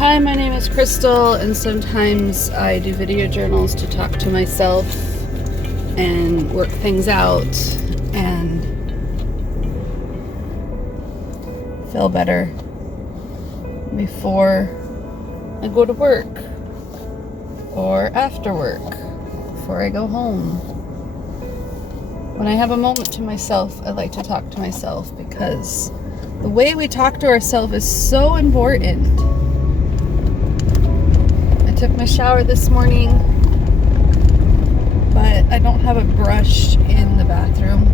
Hi, my name is Crystal, and sometimes I do video journals to talk to myself and work things out and feel better before I go to work or after work, before I go home. When I have a moment to myself, I like to talk to myself because the way we talk to ourselves is so important. I took my shower this morning, but I don't have a brush in the bathroom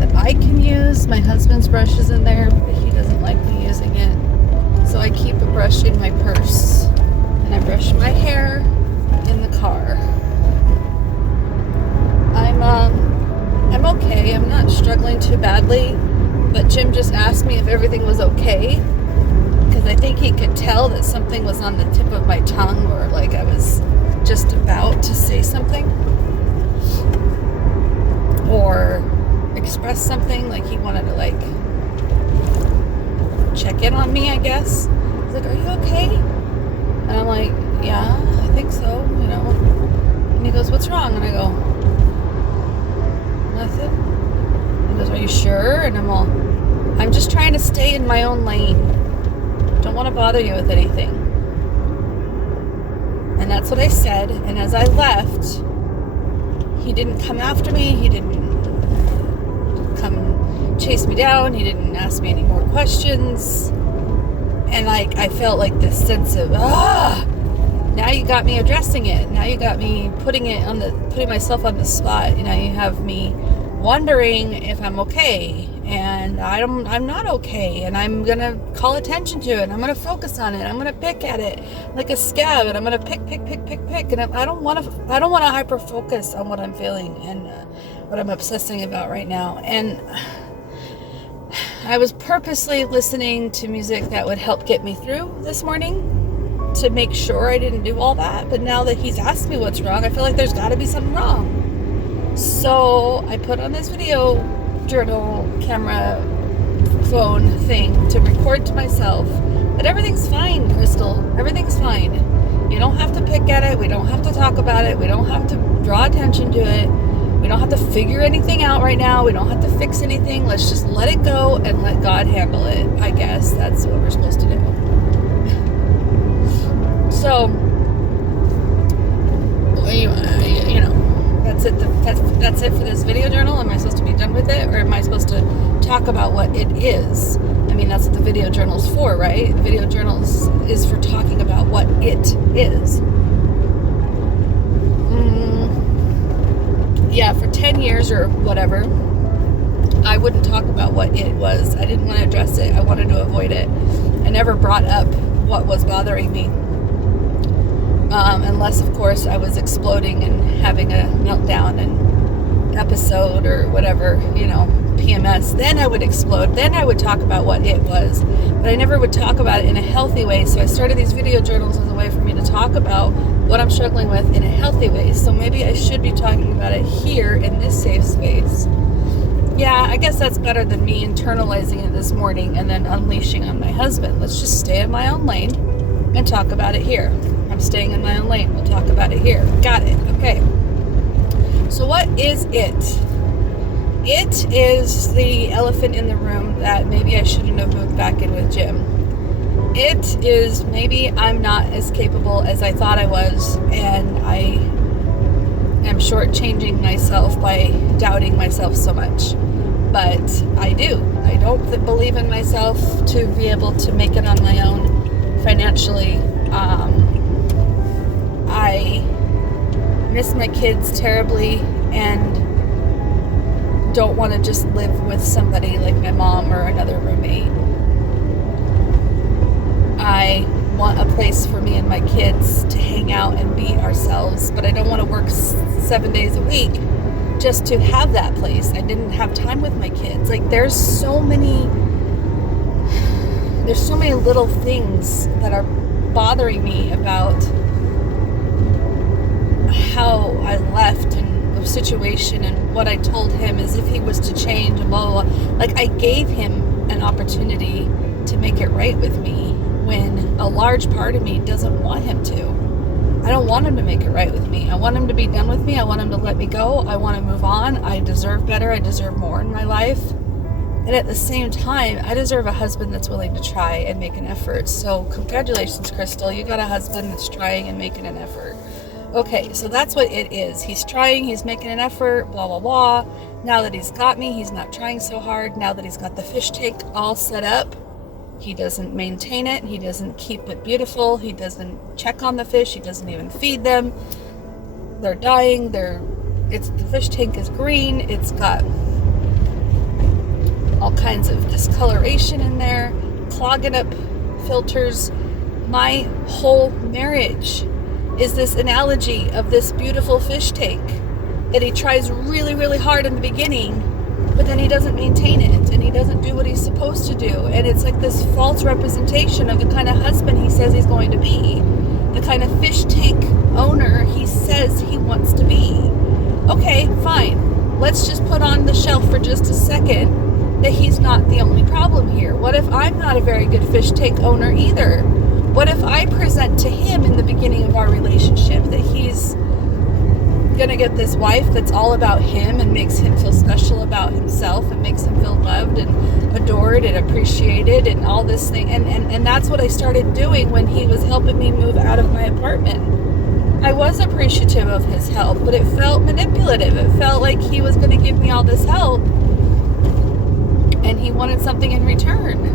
that I can use. My husband's brush is in there, but he doesn't like me using it. So I keep a brush in my purse, and I brush my hair in the car. I'm okay. I'm not struggling too badly, but Jim just asked me if everything was okay, because I think he could tell that something was on the tip of my tongue, or like I was just about to say something or express something, like he wanted to like check in on me, I guess. He's like, "Are you okay?" And I'm like, "Yeah, I think so, you know." And he goes, "What's wrong?" And I go, "Nothing." He goes, "Are you sure?" And I'm just trying to stay in my own lane. Don't want to bother you with anything. And that's what I said. And as I left, he didn't come after me. He didn't come chase me down. He didn't ask me any more questions. And like, I felt like this sense of, now you got me addressing it. Now you got me putting myself on the spot. You know, you have me wondering if I'm okay, and I'm not okay, and I'm gonna call attention to it. I'm gonna focus on it. I'm gonna pick at it like a scab, and I'm gonna pick, and I don't want to hyper focus on what I'm feeling and what I'm obsessing about right now. And I was purposely listening to music that would help get me through this morning to make sure I didn't do all that. But now that he's asked me what's wrong, I feel like there's got to be something wrong. So I put on this video journal camera phone thing to record to myself that everything's fine, Crystal. Everything's fine. You don't have to pick at it. We don't have to talk about it. We don't have to draw attention to it. We don't have to figure anything out right now. We don't have to fix anything. Let's just let it go and let God handle it. I guess that's what we're supposed to do. So, you know, that's it for this video journal. Am I supposed to be done with it, or am I supposed to talk about what it is? I mean, that's what the video journal's for, right? The video journals is for talking about what it is. Yeah, for 10 years or whatever, I wouldn't talk about what it was. I didn't want to address it. I wanted to avoid it. I never brought up what was bothering me. Unless, of course, I was exploding and having a meltdown and episode or whatever, you know, PMS. Then I would explode. Then I would talk about what it was. But I never would talk about it in a healthy way. So I started these video journals as a way for me to talk about what I'm struggling with in a healthy way. So maybe I should be talking about it here in this safe space. Yeah, I guess that's better than me internalizing it this morning and then unleashing on my husband. Let's just stay in my own lane and talk about it here. I'm staying in my own lane. We'll talk about it here. Got it. Okay. So what is it? It is the elephant in the room that maybe I shouldn't have moved back in with Jim. It is maybe I'm not as capable as I thought I was, and I am shortchanging myself by doubting myself so much. But I do. I don't believe in myself to be able to make it on my own financially. I miss my kids terribly and don't want to just live with somebody like my mom or another roommate. I want a place for me and my kids to hang out and be ourselves, but I don't want to work 7 days a week just to have that place. I didn't have time with my kids. Like, there's so many little things that are bothering me about how I left and the situation and what I told him, as if he was to change and blah, blah, blah. Like, I gave him an opportunity to make it right with me when a large part of me doesn't want him to. I don't want him to make it right with me. I want him to be done with me. I want him to let me go. I want to move on. I deserve better. I deserve more in my life. And at the same time, I deserve a husband that's willing to try and make an effort. So congratulations, Crystal. You got a husband that's trying and making an effort. Okay, so that's what it is. He's trying, he's making an effort, blah, blah, blah. Now that he's got me, he's not trying so hard. Now that he's got the fish tank all set up, he doesn't maintain it. He doesn't keep it beautiful. He doesn't check on the fish. He doesn't even feed them. They're dying. The fish tank is green. It's got all kinds of discoloration in there, clogging up filters. My whole marriage is this analogy of this beautiful fish tank that he tries really, really hard in the beginning, but then he doesn't maintain it and he doesn't do what he's supposed to do. And it's like this false representation of the kind of husband he says he's going to be, the kind of fish tank owner he says he wants to be. Okay, fine. Let's just put on the shelf for just a second that he's not the only problem here. What if I'm not a very good fish tank owner either? What if I present to him in the beginning of our relationship that he's gonna get this wife that's all about him and makes him feel special about himself and makes him feel loved and adored and appreciated and all this thing, and that's what I started doing when he was helping me move out of my apartment. I was appreciative of his help, but it felt manipulative. It felt like he was going to give me all this help and he wanted something in return.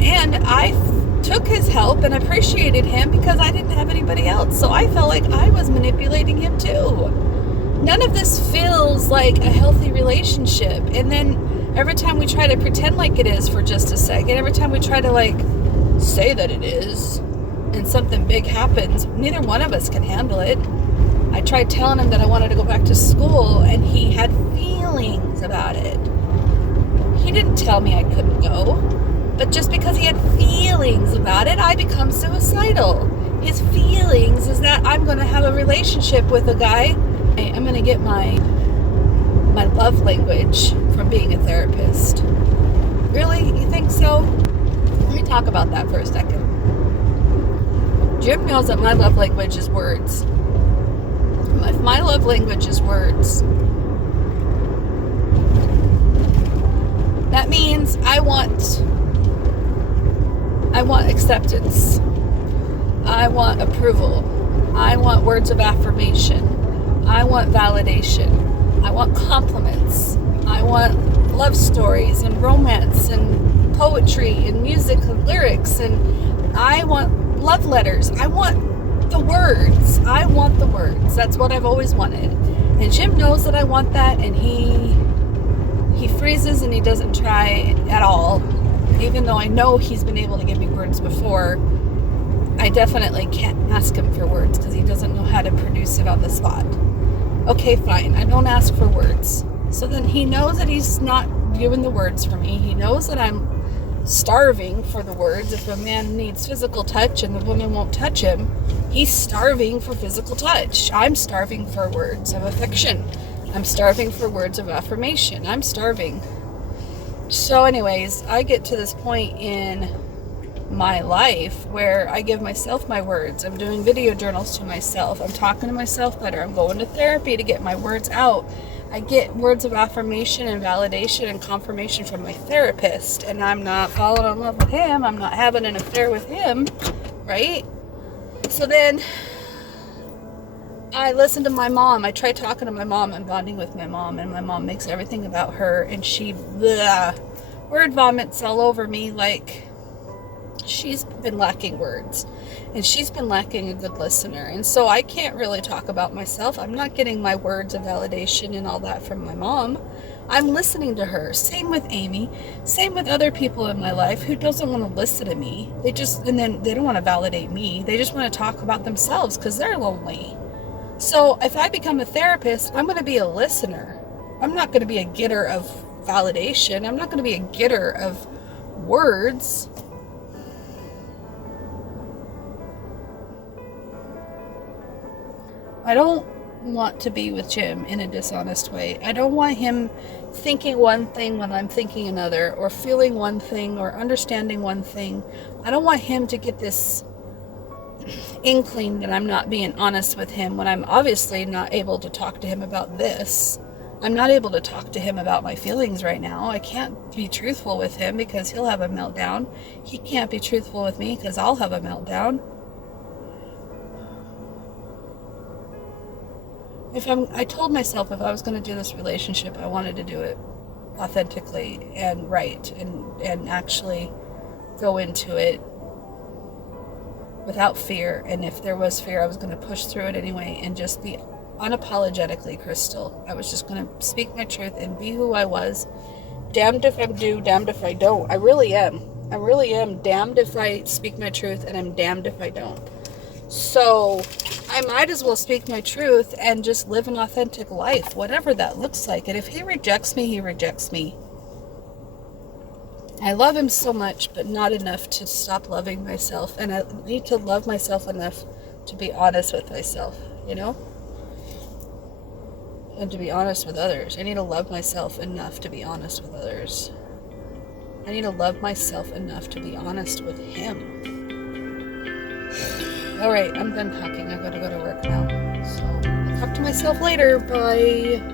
And I took his help and appreciated him because I didn't have anybody else. So I felt like I was manipulating him too. None of this feels like a healthy relationship. And then every time we try to pretend like it is for just a second, every time we try to like say that it is, and something big happens, neither one of us can handle it. I tried telling him that I wanted to go back to school and he had feelings about it. He didn't tell me I couldn't go. But just because he had feelings about it, I become suicidal. His feelings is that I'm going to have a relationship with a guy. I'm going to get my love language from being a therapist. Really? You think so? Let me talk about that for a second. Jim knows that my love language is words. If my love language is words, that means I want acceptance. I want approval. I want words of affirmation. I want validation. I want compliments. I want love stories and romance and poetry and music and lyrics, and I want love letters. I want the words. I want the words. That's what I've always wanted. And Jim knows that I want that, and he freezes and he doesn't try at all. Even though I know he's been able to give me words before, I definitely can't ask him for words because he doesn't know how to produce it on the spot. Okay, fine. I don't ask for words. So then he knows that he's not giving the words for me. He knows that I'm starving for the words. If a man needs physical touch and the woman won't touch him, he's starving for physical touch. I'm starving for words of affection. I'm starving for words of affirmation. I'm starving. So anyways, I get to this point in my life where I give myself my words. I'm doing video journals to myself. I'm talking to myself better. I'm going to therapy to get my words out. I get words of affirmation and validation and confirmation from my therapist, and I'm not falling in love with him. I'm not having an affair with him, right? So then I listen to my mom. I try talking to my mom and bonding with my mom, and my mom makes everything about her, and she word vomits all over me like she's been lacking words, and she's been lacking a good listener. And so I can't really talk about myself. I'm not getting my words of validation and all that from my mom. I'm listening to her. Same with Amy. Same with other people in my life who doesn't want to listen to me. And then they don't want to validate me. They just want to talk about themselves because they're lonely. So if I become a therapist, I'm going to be a listener. I'm not going to be a getter of validation. I'm not going to be a getter of words. I don't want to be with Jim in a dishonest way. I don't want him thinking one thing when I'm thinking another, or feeling one thing, or understanding one thing. I don't want him to get this inkling that I'm not being honest with him when I'm obviously not able to talk to him about this. I'm not able to talk to him about my feelings right now. I can't be truthful with him because he'll have a meltdown. He can't be truthful with me because I'll have a meltdown. I told myself if I was going to do this relationship, I wanted to do it authentically and right, and actually go into it without fear. And if there was fear, I was going to push through it anyway and just be unapologetically Crystal. I was just going to speak my truth and be who I was. Damned if I do, damned if I don't. I really am. I really am damned if I speak my truth, and I'm damned if I don't. So I might as well speak my truth and just live an authentic life, whatever that looks like. And if he rejects me, he rejects me. I love him so much, but not enough to stop loving myself. And I need to love myself enough to be honest with myself, you know? And to be honest with others. I need to love myself enough to be honest with others. I need to love myself enough to be honest with him. Alright, I'm done talking. I've got to go to work now. So, I'll talk to myself later. Bye.